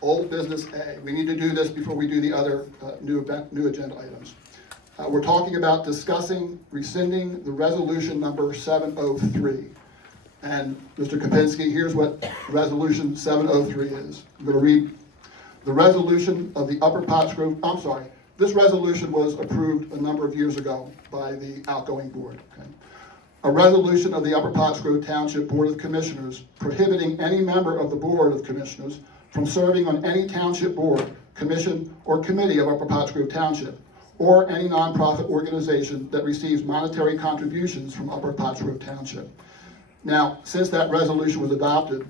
Old business A. We need to do this before we do the other new agenda items. We're talking about discussing rescinding the resolution number 703. And Mr. Kapinski, here's what resolution 703 is. I'm going to read the resolution of the Upper Pottsgrove, I'm sorry, this resolution was approved a number of years ago by the outgoing board. Okay? A resolution of the Upper Pottsgrove Township Board of Commissioners prohibiting any member of the Board of Commissioners from serving on any township board, commission, or committee of Upper Pottsgrove Township, or any nonprofit organization that receives monetary contributions from Upper Pottsgrove Township. Now, since that resolution was adopted,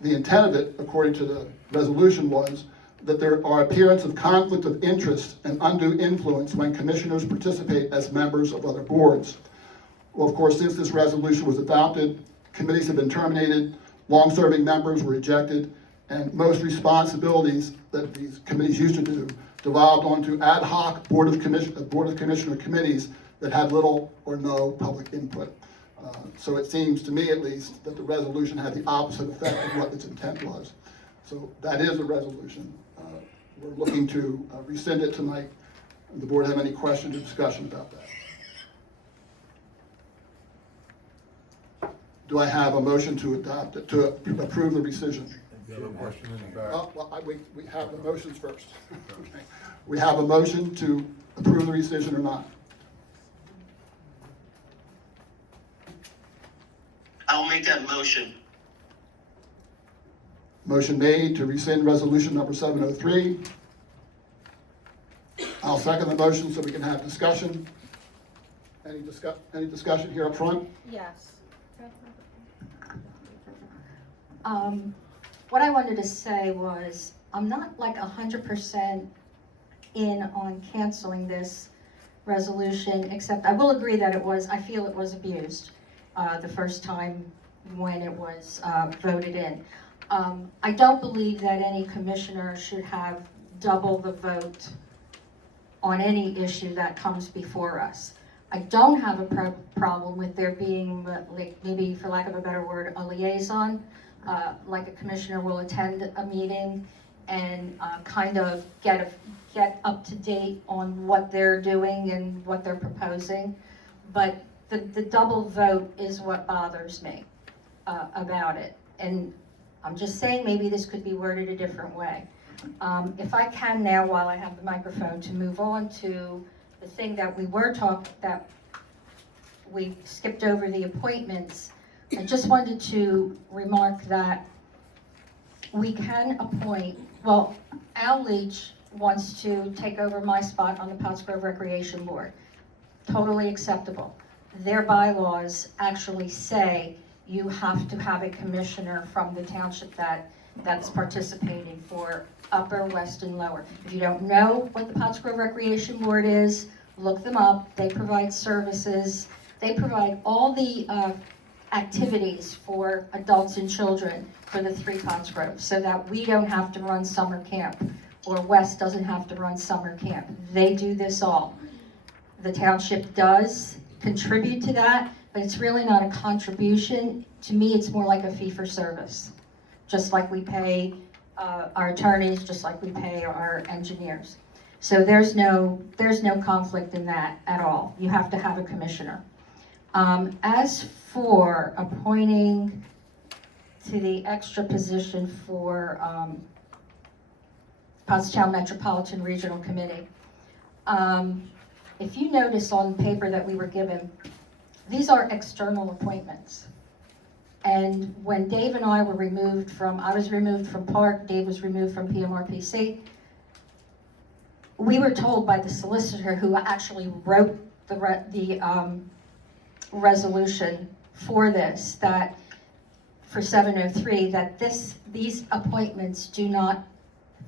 the intent of it, according to the resolution, was that there are appearance of conflict of interest and undue influence when commissioners participate as members of other boards. Well, of course, since this resolution was adopted, committees have been terminated, long-serving members were ejected, and most responsibilities that these committees used to do devolved onto ad hoc Board of Commissioner committees that had little or no public input. So it seems to me, at least, that the resolution had the opposite effect of what its intent was. So that is a resolution. We're looking to rescind it tonight. Does the board have any questions or discussion about that? Do I have a motion to adopt it, to approve the rescission? You have a question in the back. Well, we have the motions first. Okay. We have a motion to approve the rescission or not. I'll make that motion. Motion made to rescind resolution number 703. I'll second the motion so we can have discussion. Any discussion here up front? Yes. What I wanted to say was, I'm not like 100% in on canceling this resolution, except I will agree that I feel it was abused the first time when it was voted in. I don't believe that any commissioner should have double the vote on any issue that comes before us. I don't have a problem with there being, like, maybe for lack of a better word, a liaison, like a commissioner will attend a meeting and kind of get up to date on what they're doing and what they're proposing. But the double vote is what bothers me about it. And I'm just saying maybe this could be worded a different way. If I can now, while I have the microphone, to move on to the thing that we skipped over, the appointments. I just wanted to remark that we can appoint, well, Al Leach wants to take over my spot on the Pottsgrove Recreation Board. Totally acceptable. Their bylaws actually say you have to have a commissioner from the township that's participating for Upper, West, and Lower. If you don't know what the Pottsgrove Recreation Board is, look them up. They provide services. They provide all the activities for adults and children for the 3 Pottsgroves, so that we don't have to run summer camp, or West doesn't have to run summer camp. They do this all. The township does contribute to that, but it's really not a contribution. To me, it's more like a fee for service, just like we pay our attorneys, just like we pay our engineers. So there's no conflict in that at all. You have to have a commissioner. As for appointing to the extra position for Pottstown Metropolitan Regional Committee, if you notice on paper that we were given, these are external appointments. And when Dave and I were removed from, I was removed from Park, Dave was removed from PMRPC, we were told by the solicitor who actually wrote the resolution for this, that for 703, that these appointments do not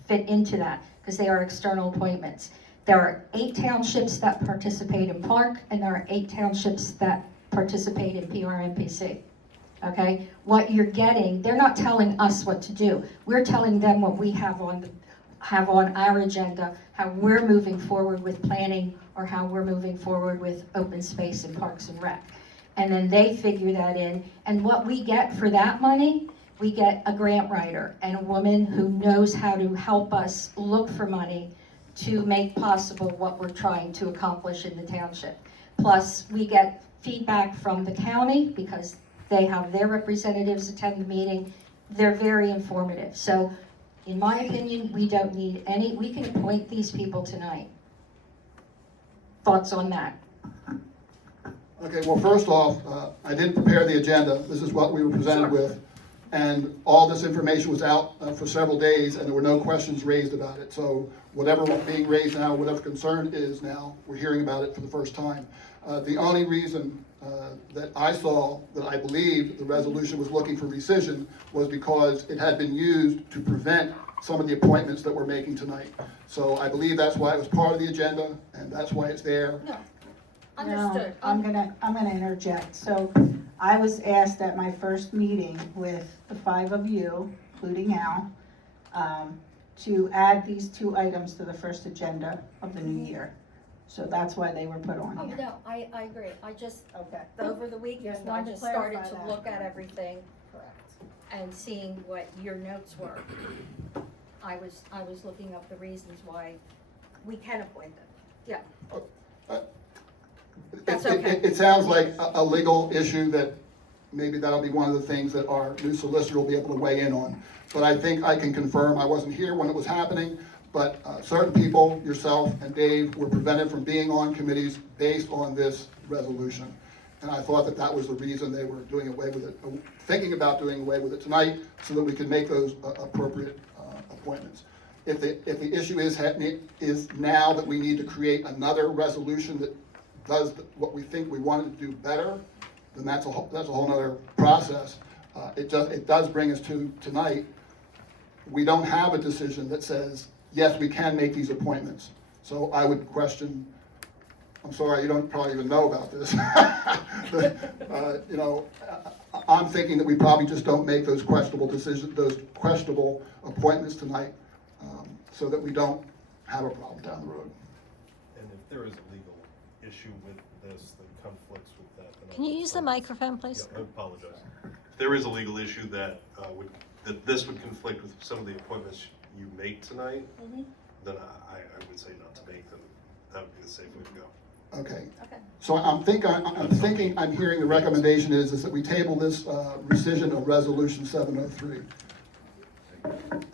fit into that because they are external appointments. There are 8 townships that participate in Park, and there are 8 townships that participate in PRMPC. Okay, what you're getting, they're not telling us what to do. We're telling them what we have on our agenda, how we're moving forward with planning, or how we're moving forward with open space and parks and rec. And then they figure that in, and what we get for that money we get a grant writer and a woman who knows how to help us look for money to make possible what we're trying to accomplish in the township. Plus, we get feedback from the county because they have their representatives attend the meeting. They're very informative. So, in my opinion, we don't need any, we can appoint these people tonight. Thoughts on that? Okay, well, first off, I did prepare the agenda. This is what we were presented with. And all this information was out for several days, and there were no questions raised about it. So whatever was being raised now, whatever concern is now, we're hearing about it for the first time. The only reason that I saw that I believed the resolution was looking for rescission was because it had been used to prevent some of the appointments that we're making tonight. So I believe that's why it was part of the agenda, and that's why it's there. No. No, Understood. I'm gonna interject. So I was asked at my first meeting with the 5 of you, including Al, to add these 2 items to the first agenda of the new year. So that's why they were put on Oh, here. no, I agree. I just, Okay. over the weekend, Just I wanted to just started clarify to that. look at everything Correct. and seeing what your notes were. I was looking up the reasons why we can appoint them. Yeah. That's okay. It sounds like a legal issue that maybe that'll be one of the things that our new solicitor will be able to weigh in on. But I think I can confirm, I wasn't here when it was happening, but certain people, yourself and Dave, were prevented from being on committees based on this resolution. And I thought that that was the reason they were doing away with it, thinking about doing away with it tonight, so that we could make those appropriate appointments. If the issue is now that we need to create another resolution that does what we think we wanted to do better, then that's a whole nother process. It does bring us to tonight. We don't have a decision that says, yes, we can make these appointments. So I would question, I'm sorry, you don't probably even know about this. I'm thinking that we probably just don't make those questionable decisions, those questionable appointments tonight, so that we don't have a problem down the road. And if there is a legal issue with this that conflicts with that, then Can you use the microphone, please? Yeah, I apologize. If there is a legal issue that that this would conflict with some of the appointments you make tonight, then I would say not to make them. That would be the safe way to go. Okay. Okay. So I'm hearing the recommendation is that we table this rescission of resolution 703.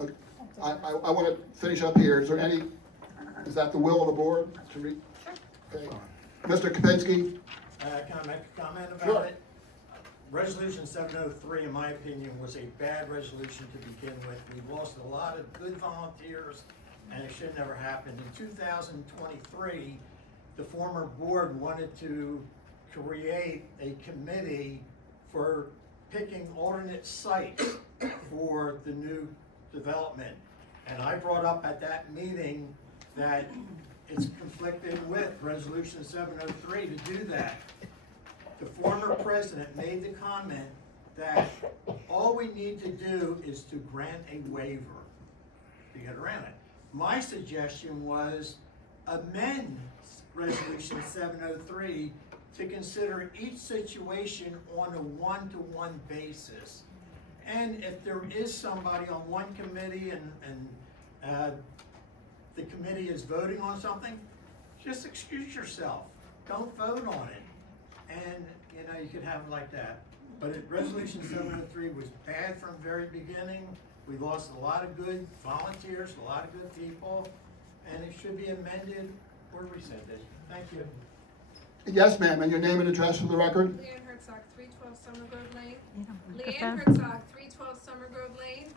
Okay. I want to finish up here. Is that the will of the board to read? Okay. Mr. Kapinski? Can I make a comment Sure. about it? Resolution 703, in my opinion, was a bad resolution to begin with. We lost a lot of good volunteers, and it should never happen. In 2023, the former board wanted to create a committee for picking alternate sites for the new development. And I brought up at that meeting that it's conflicted with Resolution 703 to do that. The former president made the comment that all we need to do is to grant a waiver to get around it. My suggestion was amend Resolution 703 to consider each situation on a one-to-one basis. And if there is somebody on one committee and the committee is voting on something, just excuse yourself. Don't vote on it. And, you could have it like that. But Resolution 703 was bad from the very beginning. We lost a lot of good volunteers, a lot of good people, and it should be amended or rescinded. Thank you. Yes, ma'am, and your name and address for the record? Leanne Herzog, 312 Summer Grove Lane. Microphone. Leanne Herzog, 312 Summer Grove Lane.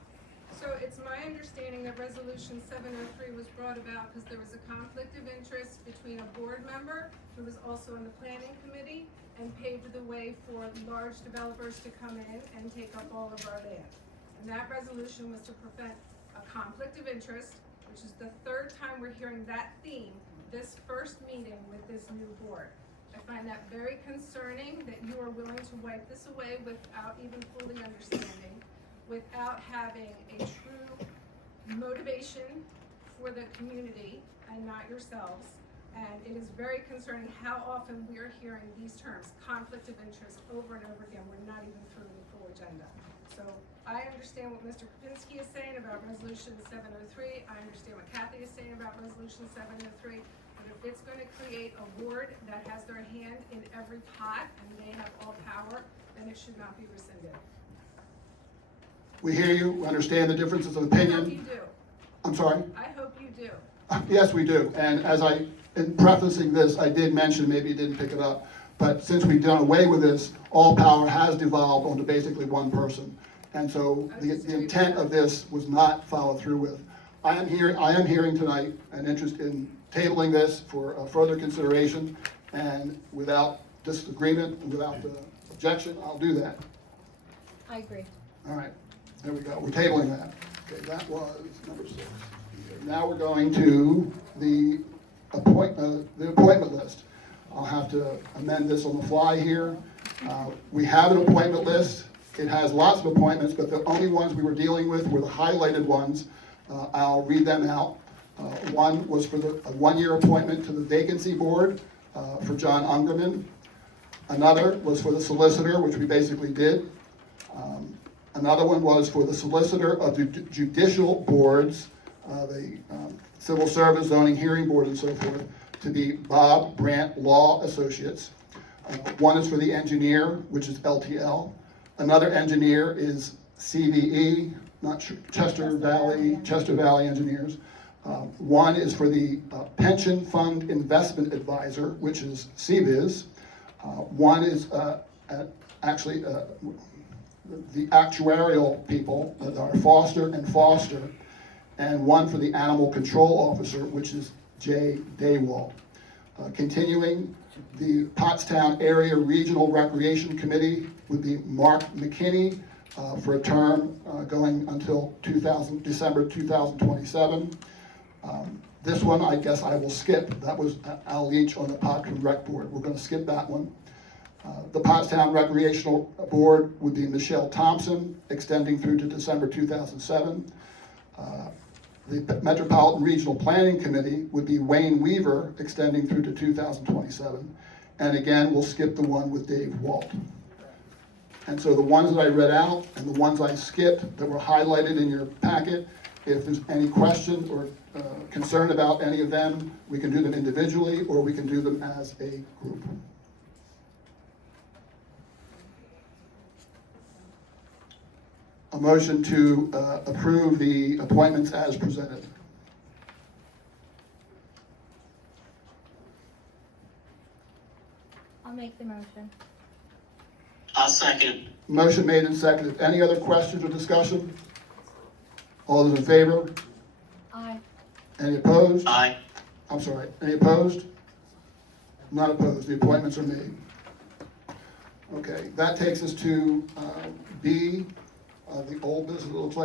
So it's my understanding that Resolution 703 was brought about because there was a conflict of interest between a board member who was also on the planning committee and paved the way for large developers to come in and take up all of our land. And that resolution was to prevent a conflict of interest, which is the third time we're hearing that theme this first meeting with this new board. I find that very concerning that you are willing to wipe this away without even fully understanding, without having a true motivation for the community and not yourselves. And it is very concerning how often we are hearing these terms, conflict of interest, over and over again. We're not even through the full agenda. So I understand what Mr. Kapinski is saying about resolution 703. I understand what Kathy is saying about resolution 703. But if it's gonna create a board that has their hand in every pot and they have all power, then it should not be rescinded. We hear you, we understand the differences of I hope you opinion. do. I'm sorry? I hope you do. Yes, we do, and as in prefacing this, I did mention, maybe you didn't pick it up, but since we've done away with this, all power has devolved onto basically one person. And so the intent of this was not followed through with. I am hearing tonight an interest in tabling this for further consideration, and without disagreement, and without objection, I'll do that. I agree. All right, there we go, we're tabling that. Okay, that was number 6. Now we're going to the appointment list. I'll have to amend this on the fly here. We have an appointment list. It has lots of appointments, but the only ones we were dealing with were the highlighted ones. I'll read them out. One was for a one-year appointment to the vacancy board for John Ungerman. Another was for the solicitor, which we basically did. Another one was for the solicitor of the judicial boards, the Civil Service, Zoning Hearing Board, and so forth, to be Bob Brandt Law Associates. One is for the engineer, which is LTL. Another engineer is CVE, not sure, Chester Valley Engineers. One is for the Pension Fund Investment Advisor, which is CBIZ. One is actually the actuarial people that are Foster and Foster, and one for the Animal Control Officer, which is Jay Daywall. Continuing, the Pottstown Area Regional Recreation Committee would be Mark McKinney for a term going until December 2027. This one, I guess I will skip. That was Al Leach on the Pottstown Rec Board. We're going to skip that one. The Pottstown Recreational Board would be Michelle Thompson, extending through to December 2007. The Metropolitan Regional Planning Committee would be Wayne Weaver, extending through to 2027. And again, we'll skip the one with Dave Walt. And so the ones that I read out and the ones I skipped that were highlighted in your packet, if there's any question or concern about any of them, we can do them individually or we can do them as a group. A motion to approve the appointments as presented. I'll make the motion. I'll second. Motion made and seconded. Any other questions or discussion? All those in favor? Aye. Any opposed? Aye. I'm sorry, any opposed? Not opposed, the appointments are made. Okay, that takes us to B, the old business, it looks like.